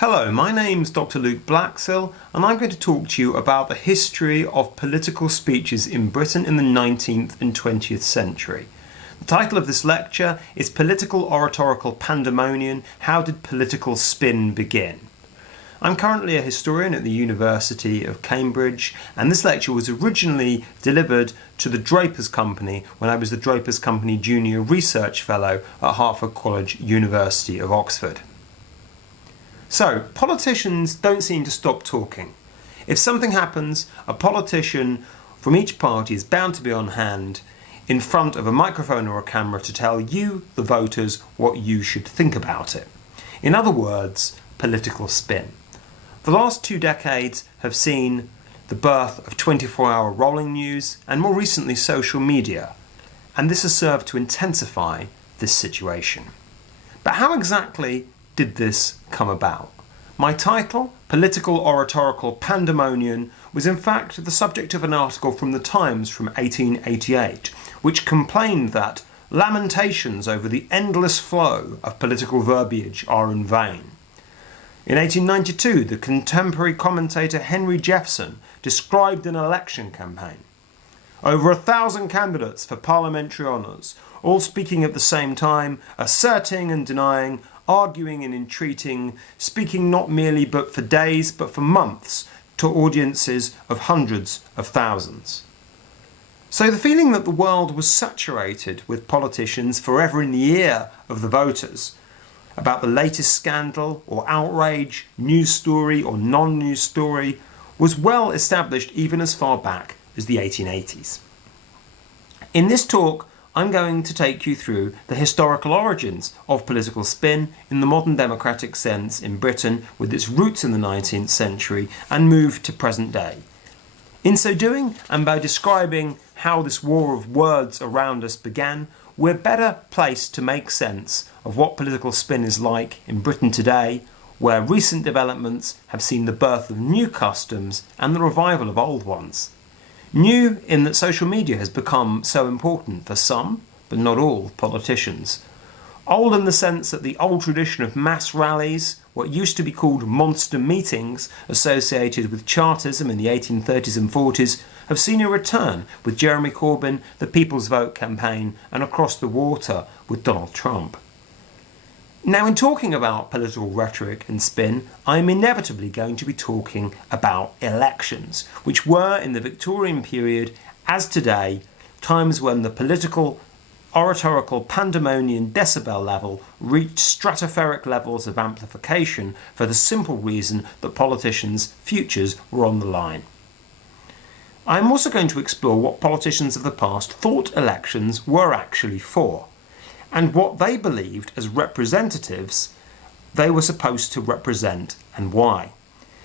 Hello, my name's Dr. Luke Blaxill, and I'm going to talk to you about the history of political speeches in Britain in the 19th and 20th century. The title of this lecture is Political Oratorical Pandemonium: How Did Political Spin Begin? I'm currently a historian at the University of Cambridge, and this lecture was originally delivered to the Drapers Company when I was the Drapers Company Junior Research Fellow at Hertford College, University of Oxford. So, politicians don't seem to stop talking. If something happens, a politician from each party is bound to be on hand in front of a microphone or a camera to tell you, the voters, what you should think about it. In other words, political spin. The last 2 decades have seen the birth of 24-hour rolling news and more recently social media, and this has served to intensify this situation. But how exactly did this come about? My title, Political Oratorical Pandemonium, was in fact the subject of an article from The Times from 1888, which complained that lamentations over the endless flow of political verbiage are in vain. In 1892, the contemporary commentator Henry Jeffson described an election campaign. Over 1,000 candidates for parliamentary honours, all speaking at the same time, asserting and denying, arguing and entreating, speaking not merely but for days but for months to audiences of hundreds of thousands. So the feeling that the world was saturated with politicians forever in the ear of the voters about the latest scandal or outrage, news story or non-news story, was well established even as far back as the 1880s. In this talk, I'm going to take you through the historical origins of political spin in the modern democratic sense in Britain, with its roots in the 19th century and move to present day. In so doing, and by describing how this war of words around us began, we're better placed to make sense of what political spin is like in Britain today, where recent developments have seen the birth of new customs and the revival of old ones. New in that social media has become so important for some, but not all, politicians. Old in the sense that the old tradition of mass rallies, what used to be called monster meetings associated with Chartism in the 1830s and 40s, have seen a return with Jeremy Corbyn, the People's Vote campaign, and across the water with Donald Trump. Now, in talking about political rhetoric and spin, I'm inevitably going to be talking about elections, which were, in the Victorian period, as today, times when the political oratorical pandemonium decibel level reached stratospheric levels of amplification for the simple reason that politicians' futures were on the line. I'm also going to explore what politicians of the past thought elections were actually for, and what they believed as representatives they were supposed to represent and why.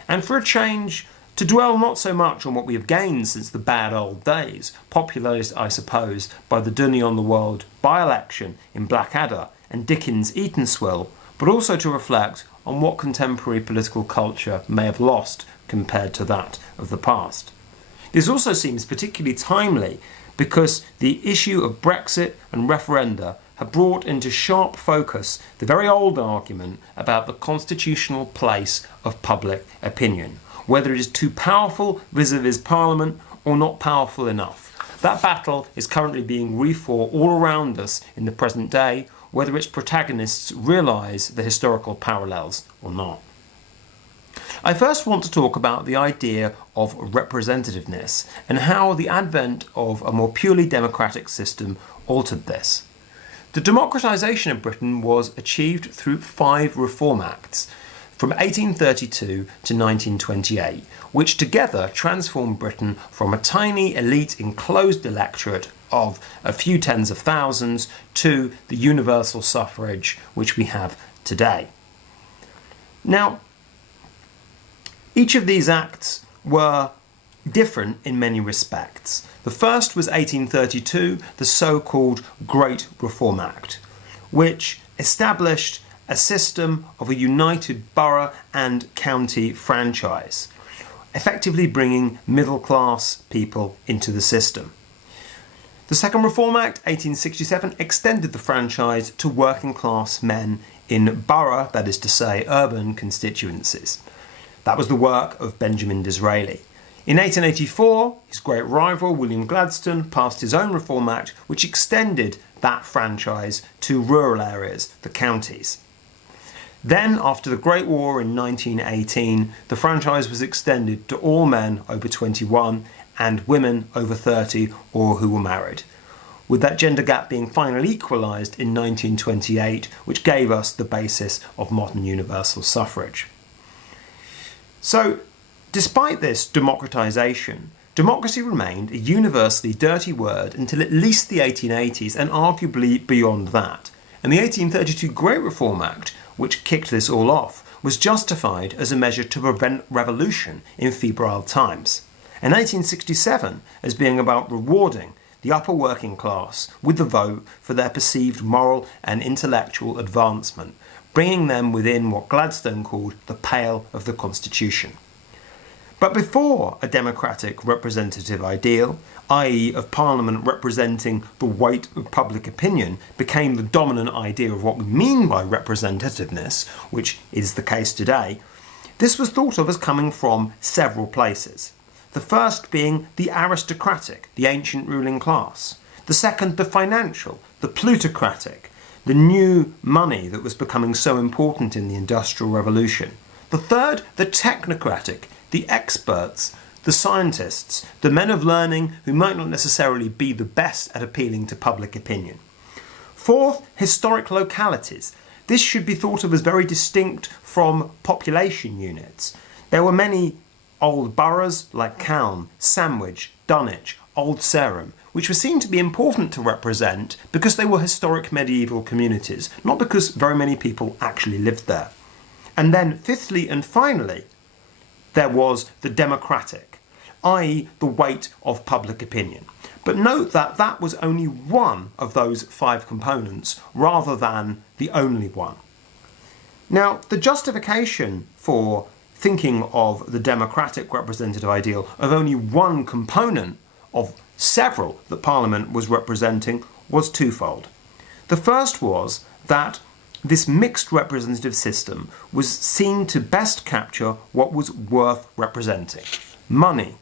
And for a change, to dwell not so much on what we have gained since the bad old days, popularised, I suppose, by the Dunny on the World by-election in Blackadder and Dickens' Eatanswill, but also to reflect on what contemporary political culture may have lost compared to that of the past. This also seems particularly timely because the issue of Brexit and referenda have brought into sharp focus the very old argument about the constitutional place of public opinion, whether it is too powerful vis-a-vis Parliament or not powerful enough. That battle is currently being refought all around us in the present day, whether its protagonists realise the historical parallels or not. I first want to talk about the idea of representativeness and how the advent of a more purely democratic system altered this. The democratisation of Britain was achieved through 5 Reform Acts from 1832 to 1928, which together transformed Britain from a tiny elite enclosed electorate of a few tens of thousands to the universal suffrage which we have today. Now, each of these acts were different in many respects. The first was 1832, the so-called Great Reform Act, which established a system of a united borough and county franchise, effectively bringing middle-class people into the system. The Second Reform Act, 1867, extended the franchise to working-class men in borough, that is to say urban constituencies. That was the work of Benjamin Disraeli. In 1884, his great rival William Gladstone passed his own Reform Act which extended that franchise to rural areas, the counties. Then, after the Great War in 1918, the franchise was extended to all men over 21 and women over 30 or who were married, with that gender gap being finally equalised in 1928, which gave us the basis of modern universal suffrage. So, despite this democratisation, democracy remained a universally dirty word until at least the 1880s and arguably beyond that. And the 1832 Great Reform Act, which kicked this all off, was justified as a measure to prevent revolution in febrile times. And 1867 as being about rewarding the upper working class with the vote for their perceived moral and intellectual advancement, bringing them within what Gladstone called the pale of the Constitution. But before a democratic representative ideal, i.e. of Parliament representing the weight of public opinion, became the dominant idea of what we mean by representativeness, which is the case today, this was thought of as coming from several places. The first being the aristocratic, the ancient ruling class. The second, the financial, the plutocratic, the new money that was becoming so important in the Industrial Revolution. The third, the technocratic, the experts, the scientists, the men of learning who might not necessarily be the best at appealing to public opinion. Fourth, historic localities. This should be thought of as very distinct from population units. There were many old boroughs like Calne, Sandwich, Dunwich, Old Sarum, which were seen to be important to represent because they were historic medieval communities, not because very many people actually lived there. And then fifthly and finally, there was the democratic, i.e. the weight of public opinion. But note that that was only one of those 5 components rather than the only one. Now, the justification for thinking of the democratic representative ideal of only one component of several that Parliament was representing was twofold. The first was that this mixed representative system was seen to best capture what was worth representing: money,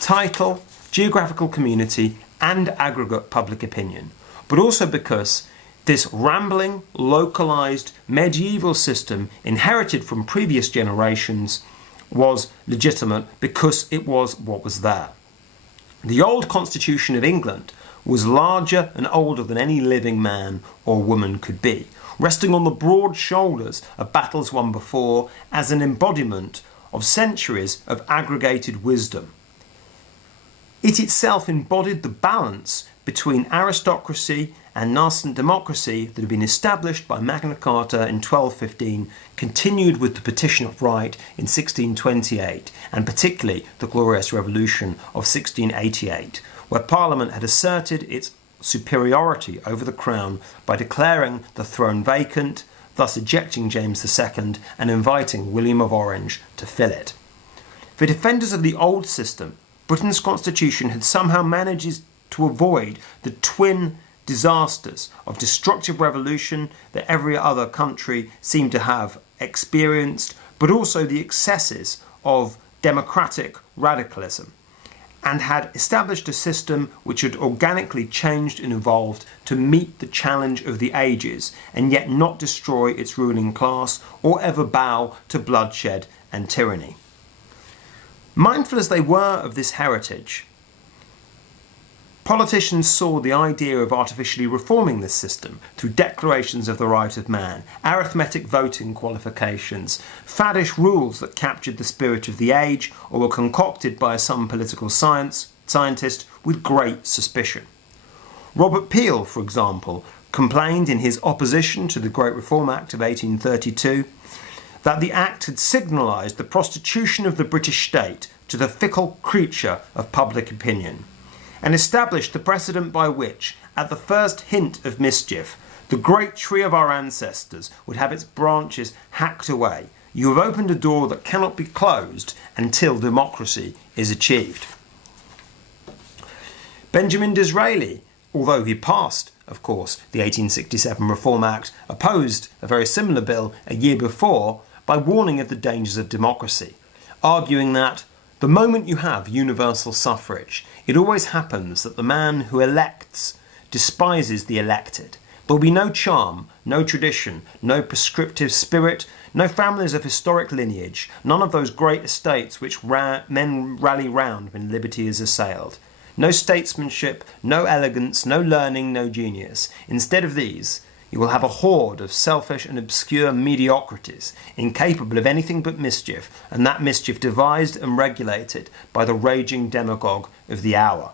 title, geographical community, and aggregate public opinion. But also because this rambling, localised, medieval system inherited from previous generations was legitimate because it was what was there. The old Constitution of England was larger and older than any living man or woman could be, resting on the broad shoulders of battles won before as an embodiment of centuries of aggregated wisdom. It itself embodied the balance between aristocracy and nascent democracy that had been established by Magna Carta in 1215, continued with the Petition of Right in 1628, and particularly the Glorious Revolution of 1688, where Parliament had asserted its superiority over the Crown by declaring the throne vacant, thus ejecting James II and inviting William of Orange to fill it. For defenders of the old system, Britain's constitution had somehow managed to avoid the twin disasters of destructive revolution that every other country seemed to have experienced, but also the excesses of democratic radicalism, and had established a system which had organically changed and evolved to meet the challenge of the ages and yet not destroy its ruling class or ever bow to bloodshed and tyranny. Mindful as they were of this heritage, politicians saw the idea of artificially reforming this system through declarations of the right of man, arithmetic voting qualifications, faddish rules that captured the spirit of the age or were concocted by some political scientist with great suspicion. Robert Peel, for example, complained in his opposition to the Great Reform Act of 1832 that the Act had signalised the prostitution of the British state to the fickle creature of public opinion, and established the precedent by which, at the first hint of mischief, the great tree of our ancestors would have its branches hacked away. You have opened a door that cannot be closed until democracy is achieved. Benjamin Disraeli although he passed, of course, the 1867 Reform Act, opposed a very similar bill a year before by warning of the dangers of democracy, arguing that the moment you have universal suffrage, it always happens that the man who elects despises the elected. There will be no charm, no tradition, no prescriptive spirit, no families of historic lineage, none of those great estates which men rally round when liberty is assailed. No statesmanship, no elegance, no learning, no genius. Instead of these, you will have a horde of selfish and obscure mediocrities, incapable of anything but mischief, and that mischief devised and regulated by the raging demagogue of the hour.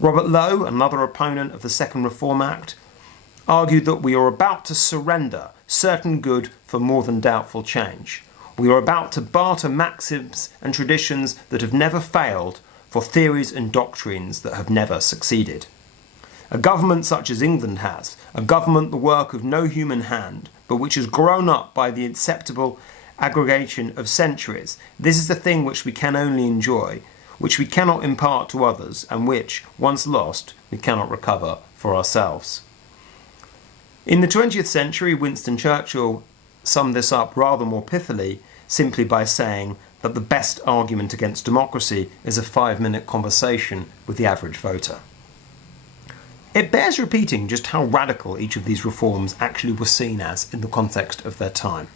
Robert Lowe, another opponent of the Second Reform Act, argued that we are about to surrender certain good for more than doubtful change. We are about to barter maxims and traditions that have never failed for theories and doctrines that have never succeeded. A government such as England has, a government the work of no human hand, but which has grown up by the acceptable aggregation of centuries, this is the thing which we can only enjoy, which we cannot impart to others, and which, once lost, we cannot recover for ourselves. In the 20th century, Winston Churchill summed this up rather more pithily, simply by saying that the best argument against democracy is a 5-minute conversation with the average voter. It bears repeating just how radical each of these reforms actually were seen as in the context of their time.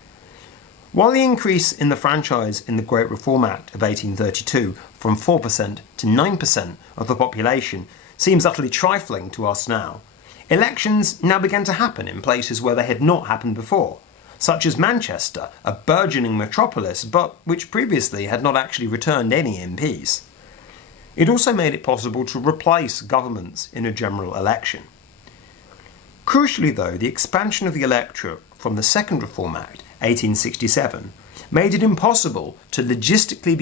While the increase in the franchise in the Great Reform Act of 1832 from 4% to 9% of the population seems utterly trifling to us now, elections now began to happen in places where they had not happened before, such as Manchester, a burgeoning metropolis, but which previously had not actually returned any MPs. It also made it possible to replace governments in a general election. Crucially, though, the expansion of the electorate from the Second Reform Act, 1867, made it impossible to logistically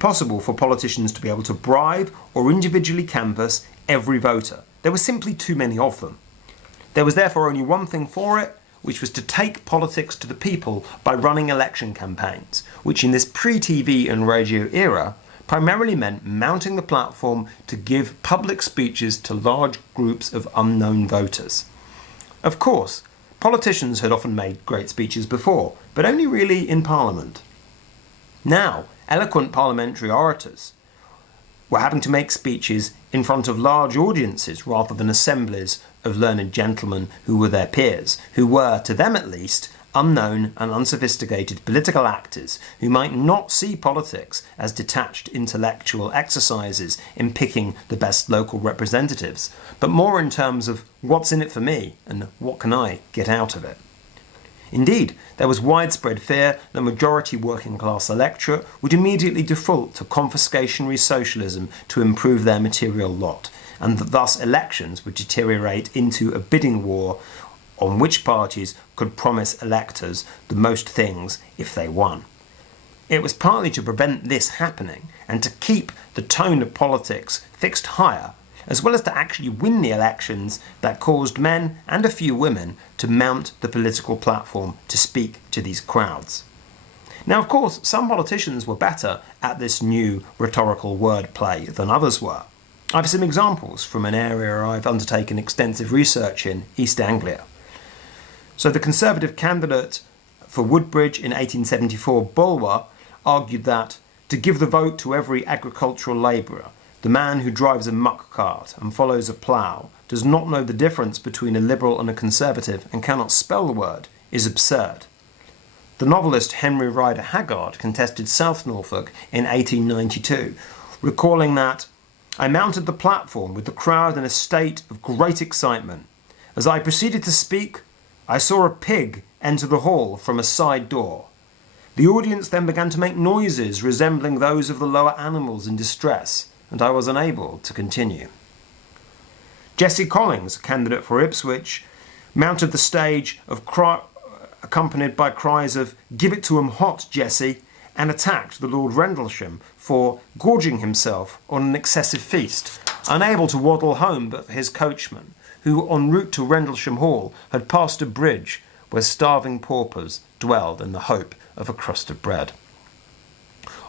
possible for politicians to be able to bribe or individually canvass every voter. There were simply too many of them. There was therefore only one thing for it, which was to take politics to the people by running election campaigns, which in this pre-TV and radio era primarily meant mounting the platform to give public speeches to large groups of unknown voters. Of course, politicians had often made great speeches before, but only really in Parliament. Now, eloquent parliamentary orators were having to make speeches in front of large audiences rather than assemblies of learned gentlemen who were their peers, who were, to them at least, unknown and unsophisticated political actors who might not see politics as detached intellectual exercises in picking the best local representatives, but more in terms of what's in it for me and what can I get out of it. Indeed, there was widespread fear the majority working-class electorate would immediately default to confiscationary socialism to improve their material lot, and that thus elections would deteriorate into a bidding war on which parties could promise electors the most things if they won. It was partly to prevent this happening and to keep the tone of politics fixed higher, as well as to actually win the elections, that caused men and a few women to mount the political platform to speak to these crowds. Now, of course, some politicians were better at this new rhetorical wordplay than others were. I have some examples from an area I've undertaken extensive research in, East Anglia. So the Conservative candidate for Woodbridge in 1874, Bulwer, argued that to give the vote to every agricultural labourer, the man who drives a muck cart and follows a plough, does not know the difference between a Liberal and a Conservative and cannot spell the word, is absurd. The novelist Henry Rider Haggard contested South Norfolk in 1892, recalling that, "I mounted the platform with the crowd in a state of great excitement. As I proceeded to speak, I saw a pig enter the hall from a side door. The audience then began to make noises resembling those of the lower animals in distress, and I was unable to continue." Jesse Collings, candidate for Ipswich, mounted the stage accompanied by cries of "Give it to 'em hot, Jesse," and attacked the Lord Rendlesham for gorging himself on an excessive feast, unable to waddle home but for his coachman, who en route to Rendlesham Hall had passed a bridge where starving paupers dwelled in the hope of a crust of bread.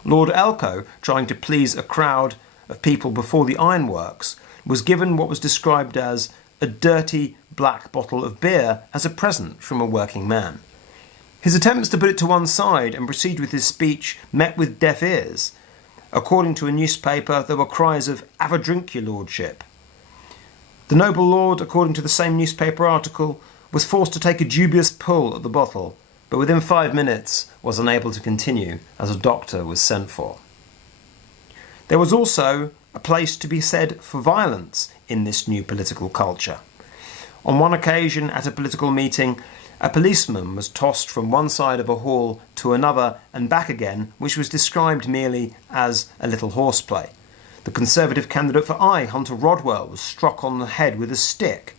Lord Elcho, trying to please a crowd of people before the ironworks, was given what was described as a dirty black bottle of beer as a present from a working man. His attempts to put it to one side and proceed with his speech met with deaf ears. According to a newspaper, there were cries of "Have a drink, your lordship." The noble lord, according to the same newspaper article, was forced to take a dubious pull at the bottle, but within 5 minutes was unable to continue as a doctor was sent for. There was also a place to be said for violence in this new political culture. On one occasion at a political meeting, a policeman was tossed from one side of a hall to another and back again, which was described merely as a little horseplay. The Conservative candidate for Eye, Hunter Rodwell, was struck on the head with a stick.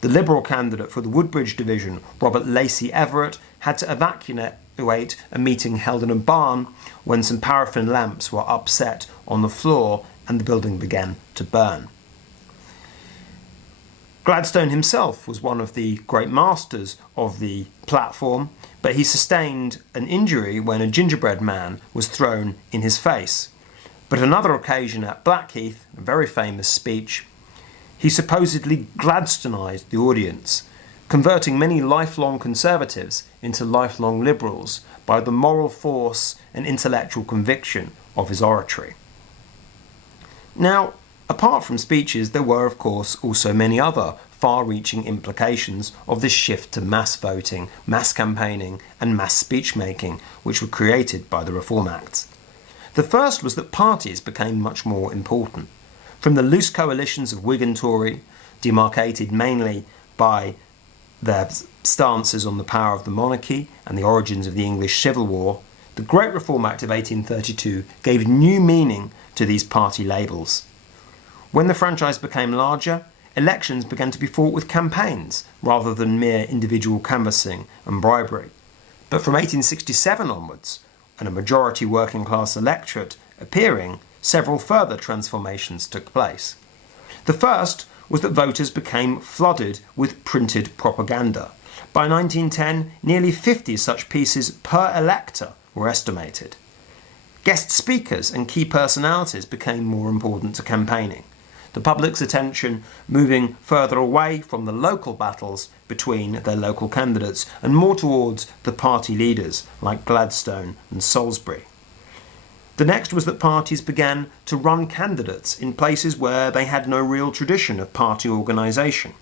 The Liberal candidate for the Woodbridge division, Robert Lacey Everett, had to evacuate a meeting held in a barn when some paraffin lamps were upset on the floor and the building began to burn. Gladstone himself was one of the great masters of the platform, but he sustained an injury when a gingerbread man was thrown in his face. But another occasion at Blackheath, a very famous speech, he supposedly Gladstonised the audience, converting many lifelong Conservatives into lifelong Liberals by the moral force and intellectual conviction of his oratory. Now, apart from speeches, there were, of course, also many other far-reaching implications of this shift to mass voting, mass campaigning, and mass speech-making, which were created by the Reform Acts. The first was that parties became much more important. From the loose coalitions of Whig and Tory, demarcated mainly by their stances on the power of the monarchy and the origins of the English Civil War, the Great Reform Act of 1832 gave new meaning to these party labels. When the franchise became larger, elections began to be fought with campaigns rather than mere individual canvassing and bribery. But from 1867 onwards, and a majority working class electorate appearing, several further transformations took place. The first was that voters became flooded with printed propaganda. By 1910, nearly 50 such pieces per elector were estimated. Guest speakers and key personalities became more important to campaigning, the public's attention moving further away from the local battles between their local candidates and more towards the party leaders like Gladstone and Salisbury. The next was that parties began to run candidates in places where they had no real tradition of party organisation.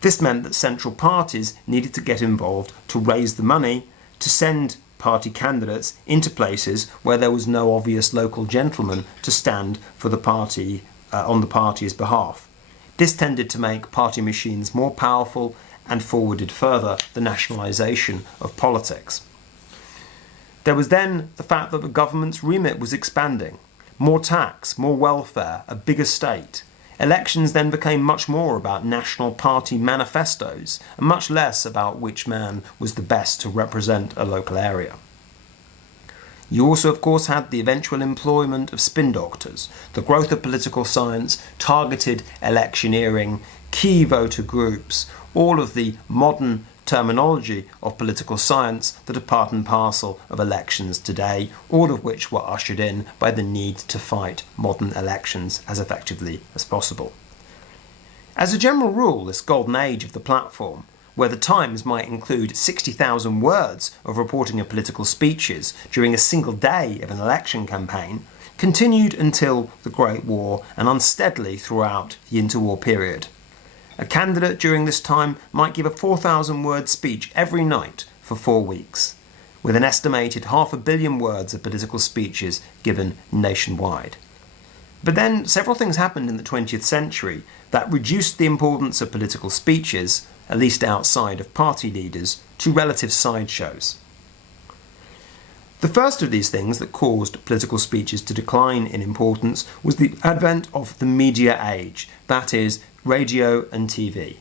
This meant that central parties needed to get involved to raise the money to send party candidates into places where there was no obvious local gentleman to stand for the party on the party's behalf. This tended to make party machines more powerful and forwarded further the nationalisation of politics. There was then the fact that the government's remit was expanding. More tax, more welfare, a bigger state. Elections then became much more about national party manifestos and much less about which man was the best to represent a local area. You also, of course, had the eventual employment of spin doctors, the growth of political science, targeted electioneering, key voter groups, all of the modern terminology of political science that are part and parcel of elections today, all of which were ushered in by the need to fight modern elections as effectively as possible. As a general rule, this golden age of the platform, where the Times might include 60,000 words of reporting of political speeches during a single day of an election campaign, continued until the Great War and unsteadily throughout the interwar period. A candidate during this time might give a 4,000-word speech every night for 4 weeks, with an estimated 500 million words of political speeches given nationwide. But then several things happened in the 20th century that reduced the importance of political speeches, at least outside of party leaders, to relative sideshows. The first of these things that caused political speeches to decline in importance was the advent of the media age, that is, radio and TV.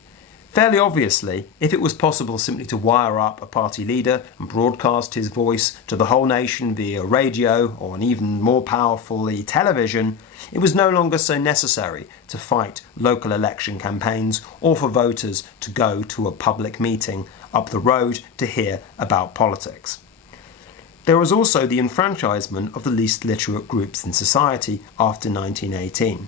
Fairly obviously, if it was possible simply to wire up a party leader and broadcast his voice to the whole nation via radio or, and even more powerfully, television, it was no longer so necessary to fight local election campaigns or for voters to go to a public meeting up the road to hear about politics. There was also the enfranchisement of the least literate groups in society after 1918.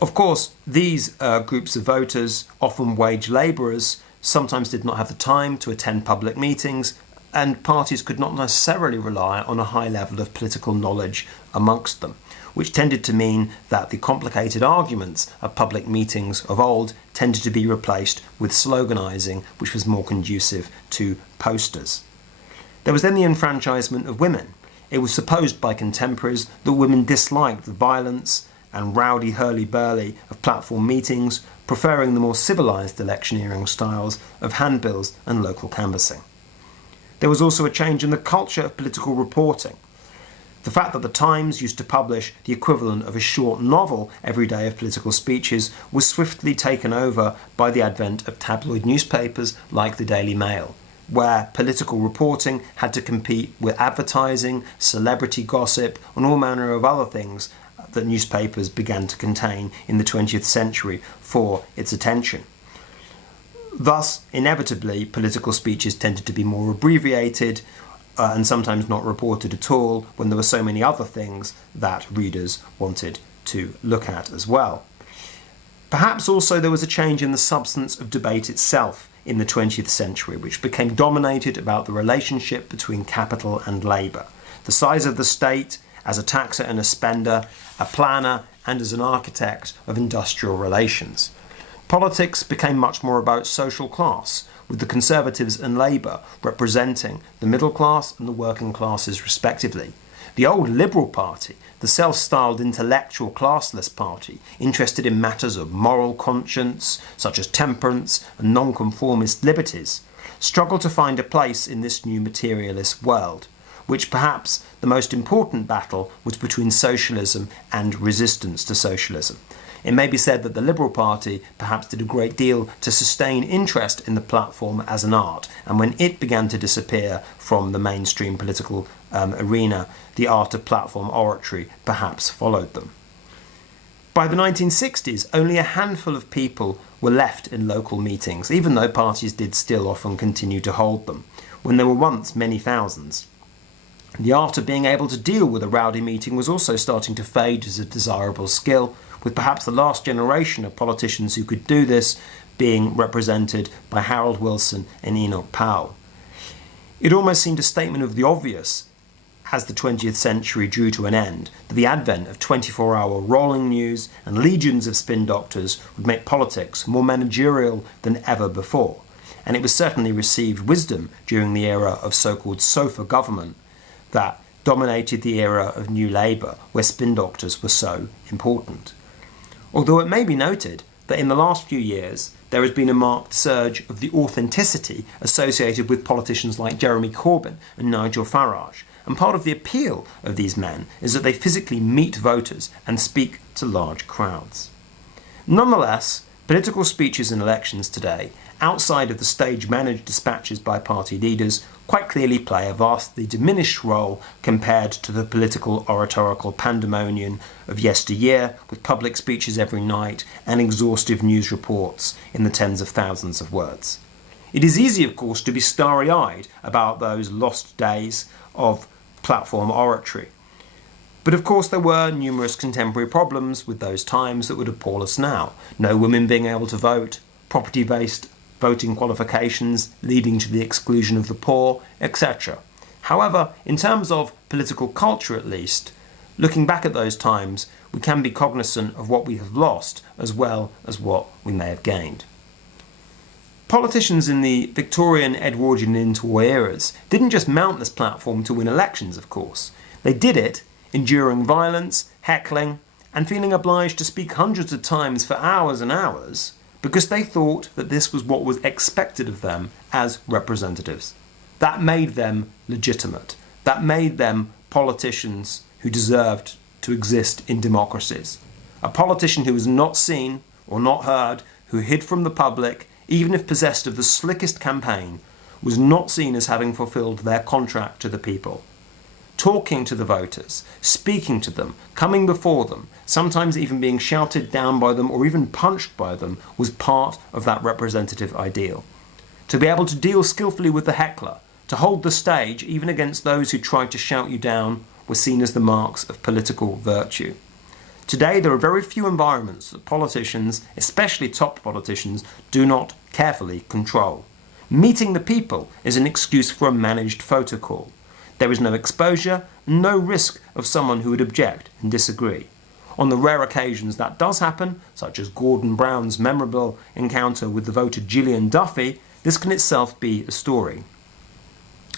Of course, these groups of voters, often wage labourers, sometimes did not have the time to attend public meetings, and parties could not necessarily rely on a high level of political knowledge amongst them, which tended to mean that the complicated arguments of public meetings of old tended to be replaced with sloganising, which was more conducive to posters. There was then the enfranchisement of women. It was supposed by contemporaries that women disliked the violence and rowdy hurly-burly of platform meetings, preferring the more civilised electioneering styles of handbills and local canvassing. There was also a change in the culture of political reporting. The fact that the Times used to publish the equivalent of a short novel every day of political speeches was swiftly taken over by the advent of tabloid newspapers like the Daily Mail, where political reporting had to compete with advertising, celebrity gossip, and all manner of other things that newspapers began to contain in the 20th century for its attention. Thus, inevitably, political speeches tended to be more abbreviated and sometimes not reported at all when there were so many other things that readers wanted to look at as well. Perhaps also there was a change in the substance of debate itself in the 20th century, which became dominated about the relationship between capital and labour, the size of the state as a taxer and a spender, a planner and as an architect of industrial relations. Politics became much more about social class, with the Conservatives and Labour representing the middle class and the working classes respectively. The old Liberal Party, the self-styled intellectual classless party, interested in matters of moral conscience, such as temperance and nonconformist liberties, struggled to find a place in this new materialist world, which perhaps the most important battle was between socialism and resistance to socialism. It may be said that the Liberal Party perhaps did a great deal to sustain interest in the platform as an art, and when it began to disappear from the mainstream political arena, the art of platform oratory perhaps followed them. By the 1960s, only a handful of people were left in local meetings, even though parties did still often continue to hold them, when there were once many thousands. The art of being able to deal with a rowdy meeting was also starting to fade as a desirable skill, with perhaps the last generation of politicians who could do this being represented by Harold Wilson and Enoch Powell. It almost seemed a statement of the obvious, as the 20th century drew to an end, that the advent of 24-hour rolling news and legions of spin doctors would make politics more managerial than ever before, and it was certainly received wisdom during the era of so-called sofa government that dominated the era of New Labour, where spin doctors were so important. Although it may be noted that in the last few years there has been a marked surge of the authenticity associated with politicians like Jeremy Corbyn and Nigel Farage, and part of the appeal of these men is that they physically meet voters and speak to large crowds. Nonetheless, political speeches in elections today, outside of the stage-managed dispatches by party leaders, quite clearly play a vastly diminished role compared to the political oratorical pandemonium of yesteryear, with public speeches every night and exhaustive news reports in the tens of thousands of words. It is easy, of course, to be starry-eyed about those lost days of platform oratory. But of course there were numerous contemporary problems with those times that would appall us now. No women being able to vote, property-based voting qualifications leading to the exclusion of the poor, etc. However, in terms of political culture at least, looking back at those times, we can be cognizant of what we have lost as well as what we may have gained. Politicians in the Victorian, Edwardian and interwar eras didn't just mount this platform to win elections, of course. They did it enduring violence, heckling, and feeling obliged to speak hundreds of times for hours and hours, because they thought that this was what was expected of them as representatives. That made them legitimate. That made them politicians who deserved to exist in democracies. A politician who was not seen or not heard, who hid from the public, even if possessed of the slickest campaign, was not seen as having fulfilled their contract to the people. Talking to the voters, speaking to them, coming before them, sometimes even being shouted down by them or even punched by them, was part of that representative ideal. To be able to deal skillfully with the heckler, To hold the stage, even against those who tried to shout you down, were seen as the marks of political virtue. Today, there are very few environments that politicians, especially top politicians, do not carefully control. Meeting the people is an excuse for a managed photo call. There is no exposure, no risk of someone who would object and disagree. On the rare occasions that does happen, such as Gordon Brown's memorable encounter with the voter Gillian Duffy, this can itself be a story.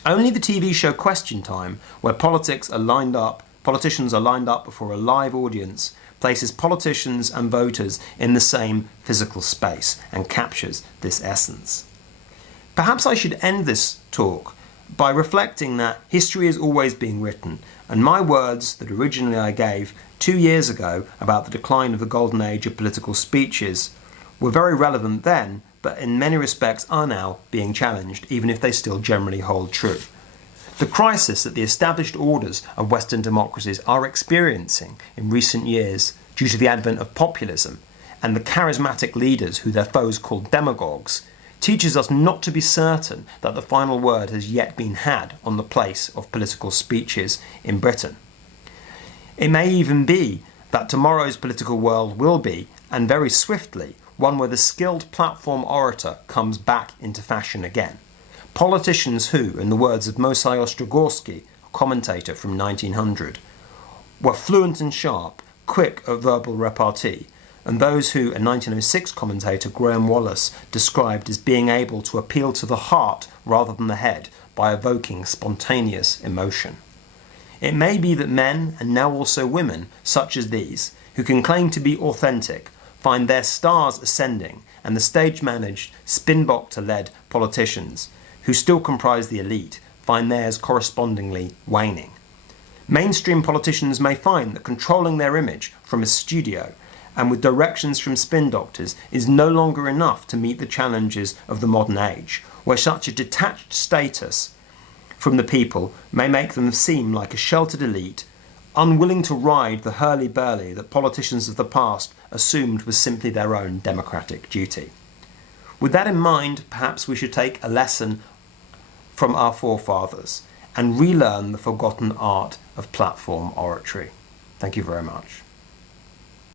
Only the TV show Question Time, where politicians are lined up before a live audience, places politicians and voters in the same physical space and captures this essence. Perhaps I should end this talk by reflecting that history is always being written, and my words that originally I gave 2 years ago about the decline of the golden age of political speeches were very relevant then, but in many respects are now being challenged, even if they still generally hold true. The crisis that the established orders of Western democracies are experiencing in recent years due to the advent of populism and the charismatic leaders who their foes call demagogues teaches us not to be certain that the final word has yet been had on the place of political speeches in Britain. It may even be that tomorrow's political world will be, and very swiftly, one where the skilled platform orator comes back into fashion again. Politicians who, in the words of Mosai Ostrogorsky, a commentator from 1900, were fluent and sharp, quick at verbal repartee, and those who a 1906 commentator, Graham Wallace, described as being able to appeal to the heart rather than the head by evoking spontaneous emotion. It may be that men, and now also women, such as these, who can claim to be authentic, find their stars ascending, and the stage-managed, spin-doctor-led politicians, who still comprise the elite, find theirs correspondingly waning. Mainstream politicians may find that controlling their image from a studio and with directions from spin doctors is no longer enough to meet the challenges of the modern age, where such a detached status from the people may make them seem like a sheltered elite, unwilling to ride the hurly-burly that politicians of the past assumed was simply their own democratic duty. With that in mind, perhaps we should take a lesson from our forefathers and relearn the forgotten art of platform oratory. Thank you very much.